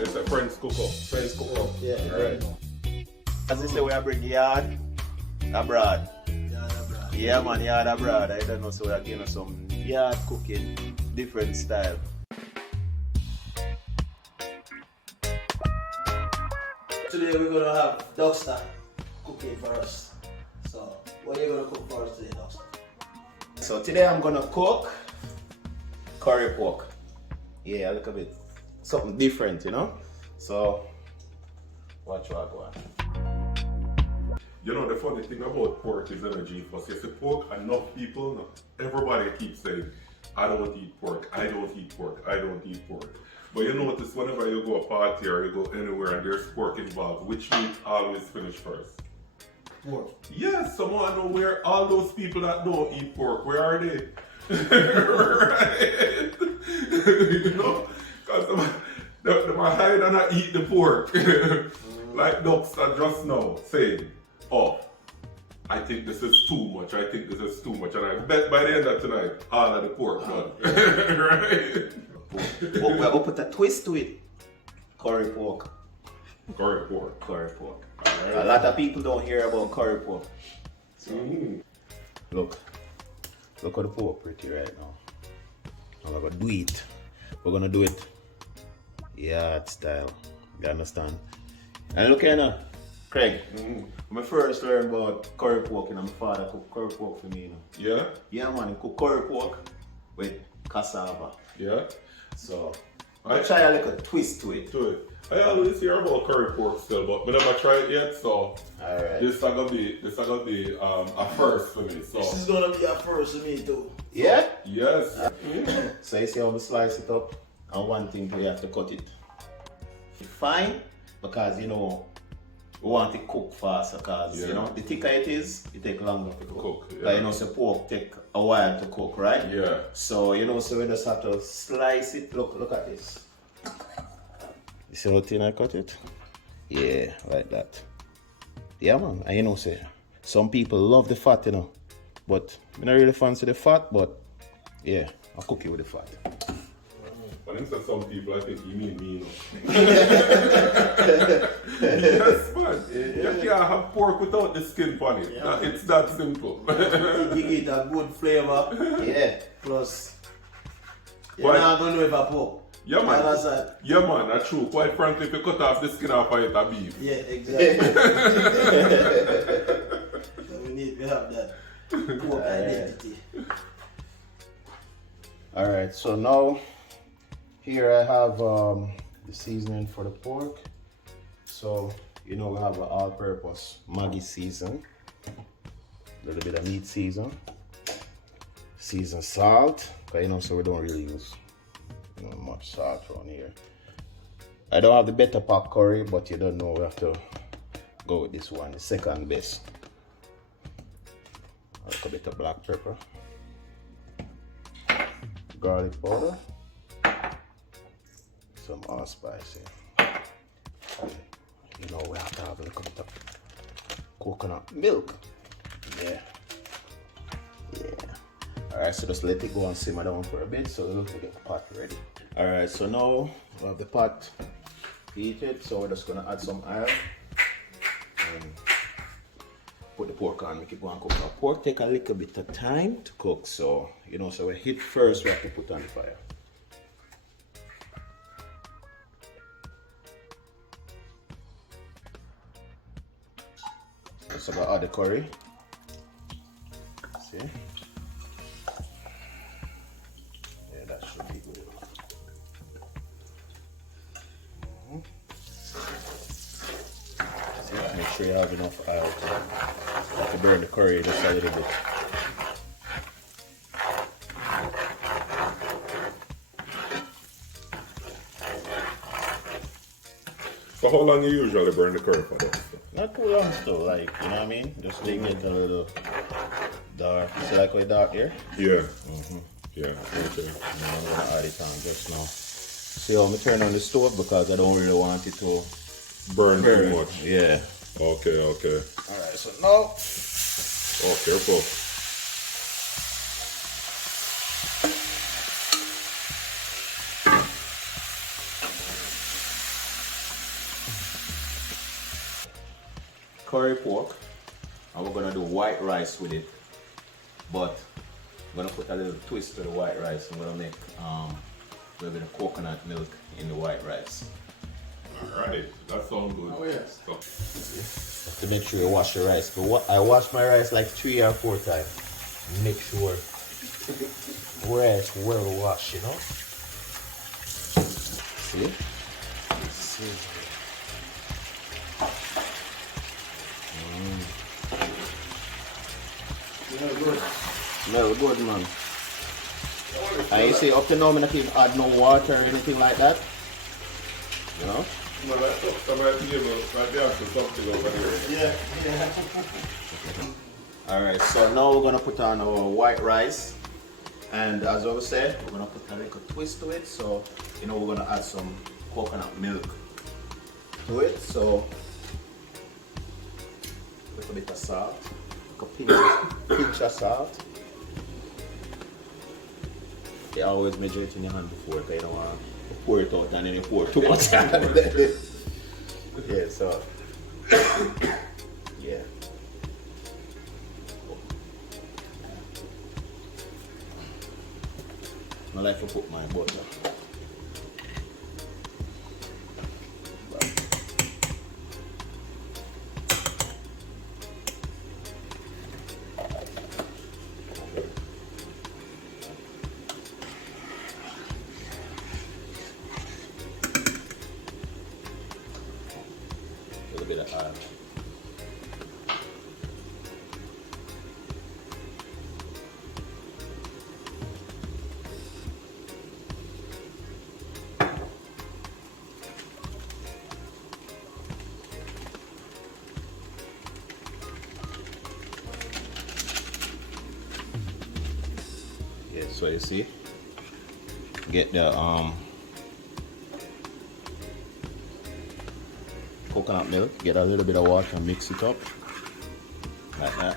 It's a French cook up. French cook up. Yeah. Alright. As they say, we are bringing yard abroad. Yeah, man, yard abroad. I don't know, so we're getting some yard cooking, different style. Today we're gonna have Dexter cooking for us. So, what are you gonna cook for us today, Dexter? So today I'm gonna cook curry pork. Yeah, a little bit something different, you know. So, watch what I go on. You know, the funny thing about pork is energy. Because you see pork, enough people, everybody keeps saying, I don't eat pork, I don't eat pork, I don't eat pork. But you notice whenever you go a party or you go anywhere and there's pork involved, which meat always finish first? Pork. Yes, someone know where all those people that don't eat pork, where are they? Right? You know? Because they might hide and not eat the pork. Like Dexter just now saying, oh, I think this is too much, I think this is too much. And I bet by the end of tonight, all of the pork done. Right? But we're gonna put a twist to it. Curry pork. Curry pork. Curry pork. Right. A lot of people don't hear about curry pork. So, look at the pork pretty right now. I'm gonna do it. We're gonna do it yard style. You understand? And look here, Craig. When I first learned about curry pork, and my father cooked curry pork for me. You know? Yeah? Yeah, man, he cooked curry pork with cassava. Yeah? So, I'm gonna try a little twist to it. I always hear about curry pork still, but I never tried it yet, so alright. This is gonna be a first for me. So this is gonna be a first for me too. Yeah? Yes. So you see how we slice it up, and one thing you have to cut it fine, because you know we want it cook faster, because you know the thicker it is, it take longer to cook. Because you know so pork take a while to cook, right? Yeah. So you know, so we just have to slice it. Look at this. You see how thin I cut it? Yeah, like that. Yeah, man. And you know, say some people love the fat, you know, but I don't really fancy the fat. But yeah, I'll cook it with the fat. When he said some people, I think he mean me, you know. Yes, man. You can't have pork without the skin on it. Yeah. It's that simple. You get a good flavor. Yeah. Plus, you're not gonna know if I pork. Yeah, man. Yeah, man. That's true. Quite frankly, if you cut off the skin off of it, it's beef. Yeah, exactly. So we have that pork identity. All right. So now. Here I have the seasoning for the pork. So, you know, we have an all-purpose Maggi season. A little bit of meat season. Seasoned salt. Because, you know, so we don't really use much salt around here. I don't have the better pot curry, but you don't know, we have to go with this one, the second best. A little bit of black pepper. Garlic powder. Some allspice here. You know, we have to have a little bit of coconut milk. Yeah. Alright, so just let it go and simmer down for a bit so we'll get the pot ready. Alright, so now we have the pot heated, so we're just gonna add some oil and put the pork on, make it go and cook. Now pork take a little bit of time to cook, so you know, so we hit first, we have to put on the fire. So I'm gonna add the curry. See? Yeah, that should be good. See, make sure you have enough oil to burn the curry just a little bit. So how long you usually burn the curry for that? Not too long still, like, you know what I mean? Just to get a little dark. You see like how dark here? Yeah. Yeah, okay. I'm gonna add it on just now. See how I'm turn on the stove because I don't really want it to burn too much. Yeah. Okay. Alright, so now. Oh, careful. curry pork, and we're gonna do white rice with it. But I'm gonna put a little twist to the white rice. I'm gonna make a little bit of coconut milk in the white rice. Alright, that sounds good. Oh yes. So, To make sure you wash your rice. But I wash my rice like 3 or 4 times. Make sure rice well washed, you know. See? See. Yeah, good. Very good, man. And you see, up to now, I'm not even add no water or anything like that. You know? well, I thought somebody be able to be after something over there. Yeah. Alright, so now we're gonna put on our white rice. And as I said, we're gonna put a little twist to it. So, you know, we're gonna add some coconut milk to it. So, a little bit of salt, a pinch of salt. You always measure it in your hand before, because you don't want to pour it out and then you pour too much. Yeah, so, yeah. I like to put my butter. A little bit of oil. Yeah, so you see, get the coconut milk, get a little bit of water and mix it up like that.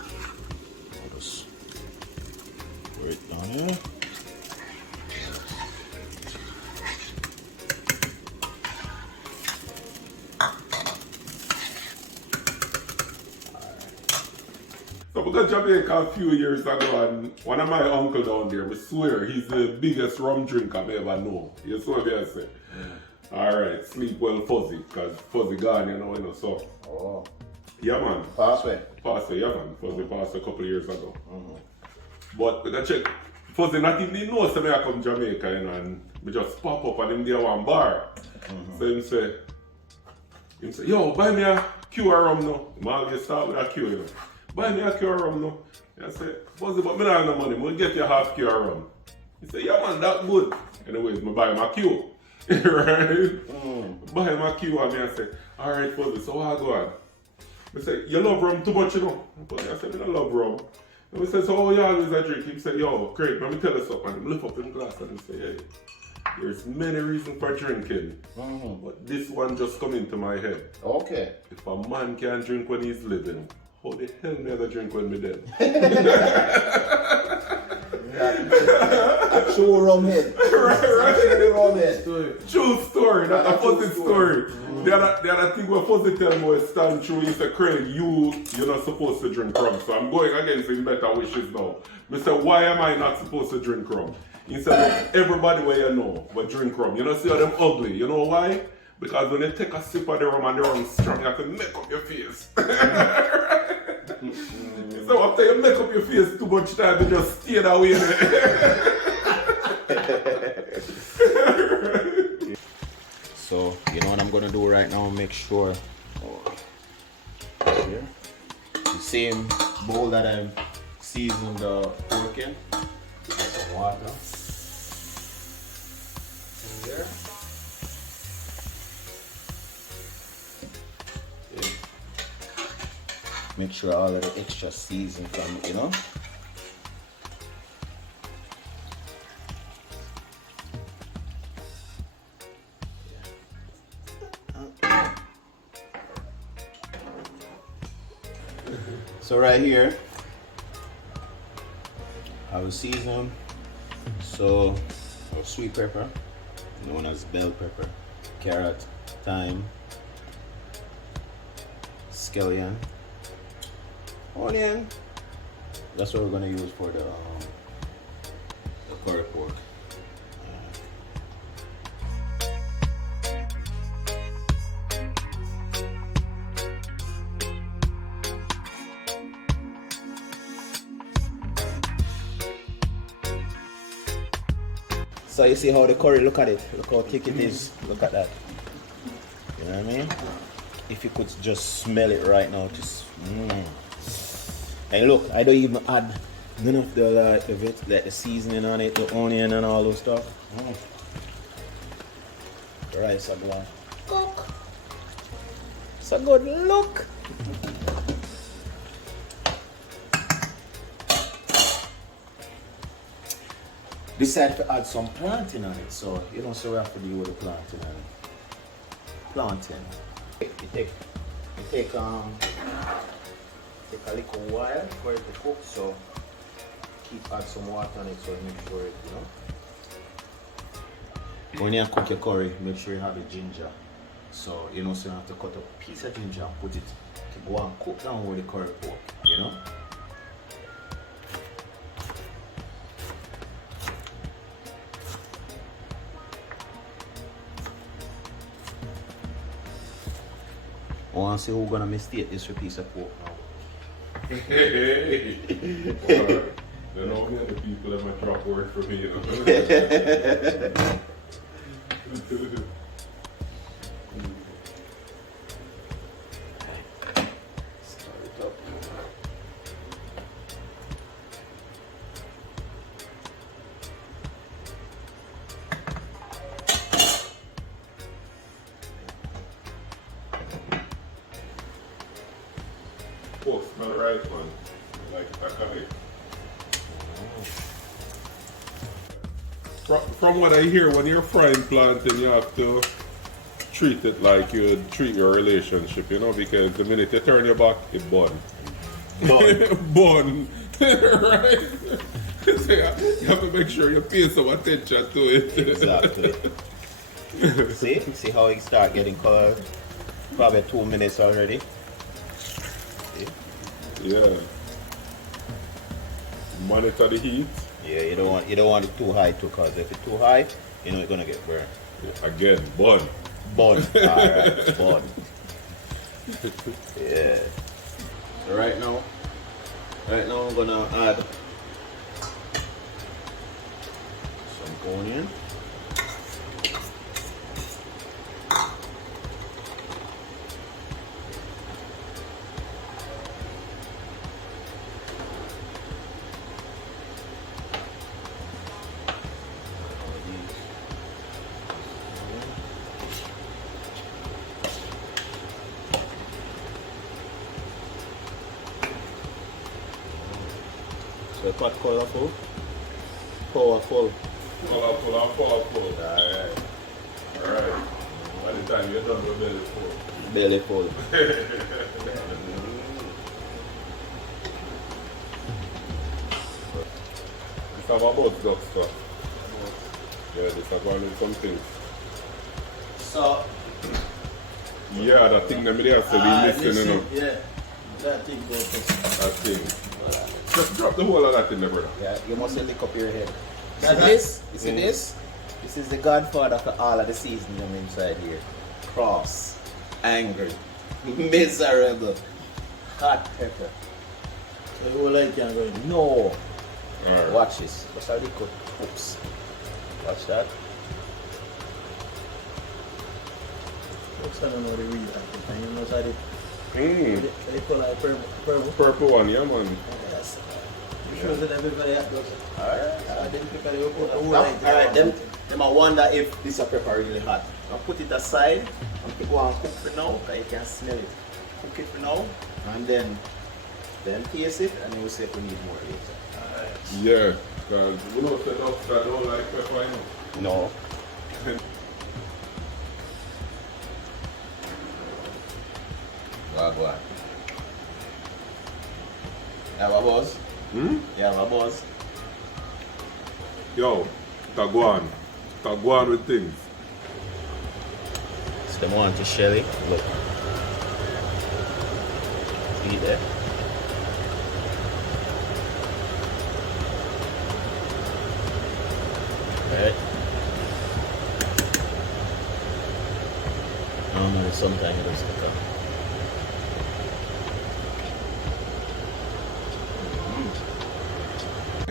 I'll just pour it down here. So we got Jamaica a few years ago, and one of my uncle down there, I swear, he's the biggest rum drinker I ever know. You see what I say? Alright, sleep well Fuzzy, because Fuzzy gone, you know, so. Oh, Yeah man, pathway. passed away, yeah man, Fuzzy passed a couple of years ago. But we got check, Fuzzy not even know say me I come Jamaica, you know, and we just pop up and him there one bar. So him say, yo, buy me a QR rum now. Him always start with a Q, you know. Buy me a QR rum now. I say, Fuzzy, but me not have no money, we'll get you half QR rum. He say, yeah man, that good. Anyways, me buy my Q. Right? Buy him a Q and me I say, alright Fuzzy, so what I go on? I say, you love rum too much, you know? But I said, I don't love rum. And we say, so how you always a drink? He said, yo, Craig, let me tell you something. And he lift up his glass and he say, hey, there's many reasons for drinking. But this one just come into my head. Okay. If a man can't drink when he's living, how the hell me ever drink when me dead? Actual rum head. Actual rum head. True story, that's a Fuzzy story. The other thing what Fuzzy tell me was stand true. He said, Craig, you're not supposed to drink rum. So I'm going against his better wishes now. I said, why am I not supposed to drink rum? He said, everybody where you know but drink rum. You know, see how them ugly. You know why? Because when you take a sip of the rum and the rum strong, you have to make up your face. So after you make up your face too much time, you just stay that way. So, you know what I'm gonna do right now? Make sure here, the same bowl that I seasoned the pork in, some water in there. Okay. Make sure all of the extra season from it, you know. So right here, I will season. So our sweet pepper, known as bell pepper, carrot, thyme, scallion, onion. That's what we're gonna use for the curry pork. So you see how the curry, look at it, look how thick it is, look at that. You know what I mean? If you could just smell it right now, just And look, I don't even add none of the like the seasoning on it, the onion and all those stuff. The rice are going cook. It's a good look. Decide to add some plantain on it, so you don't so we have to deal with the plantain on it. Plantain. It take a little while for it to cook, so add some water on it so make sure it, when you cook your curry, make sure you have the ginger. So so you have to cut a piece of ginger and put it to go and cook down with the curry pork, I want to see who's gonna mistake this for a piece of pork now. Hey, you know, the people that might drop word for me, Start it up. Oh, smell right, man. Like takari. From what I hear, when you're frying plantain, you have to treat it like you would treat your relationship, because the minute you turn your back, it burn. Burn. Right? So you have to make sure you pay some attention to it. Exactly. See how it start getting color? Probably 2 minutes already. Yeah. Monitor the heat. Yeah, you don't want it too high too, cause if it's too high, it's gonna get burned. Yeah, again, burn. Burn. Alright, burn. Yeah. So right now I'm gonna add some onion. So quite colorful, powerful. Powerful and powerful. Alright. Alright. By the time you're done with belly full. Belly full. This is about duck stuff. Yeah, this is going in some things. So Yeah, that thing that we have to be listening. Yeah. That thing goes. That thing. Just drop the whole of that in there, brother. Yeah, you must lick up your head. This? You see this? This is the godfather for all of the seasoning inside here. Cross, angry, miserable, hot pepper. So you will like it going? No. Alright. Watch this. That's how they cut hooks. Watch that. Folks, I don't know the real African. You know how they call it purple. Purple one, yeah, man. Yes. You show that everybody has those. Alright. Then people they will like it. Alright, them I wonder if this pepper really hot. I'll put it aside and go and cook for now, because you can smell it. Cook it for now and then taste it and then we'll see if we need more later. Yeah, because we know the ducks that don't like pepper, No. Go on. You have a buzz? Hmm? You have a buzz? Yo, Taguan with things. It's the one to Shelly. Look. eat there. Right. Normally sometimes it does stick up.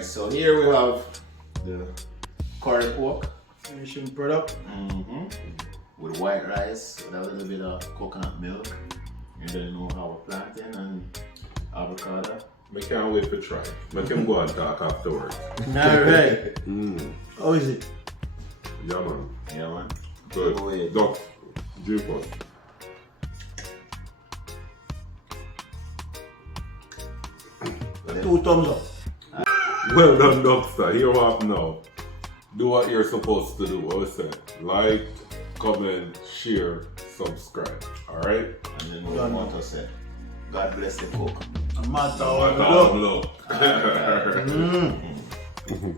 So here we have the curry pork. Finishing product. With white rice, with a little bit of coconut milk. You don't know how we're planting and avocado. I can't wait to try. Make him go and talk afterwards. Alright. How is it? Yeah, man. Yeah, man. Good. Go ahead. Duck. Jupos. Two thumbs up. Well done, Duckster. Here what now. Do what you're supposed to do. What we say? Like, comment, share, subscribe. Alright? And then what want to say? God bless the cook. I'm mad What dog. look. Mm.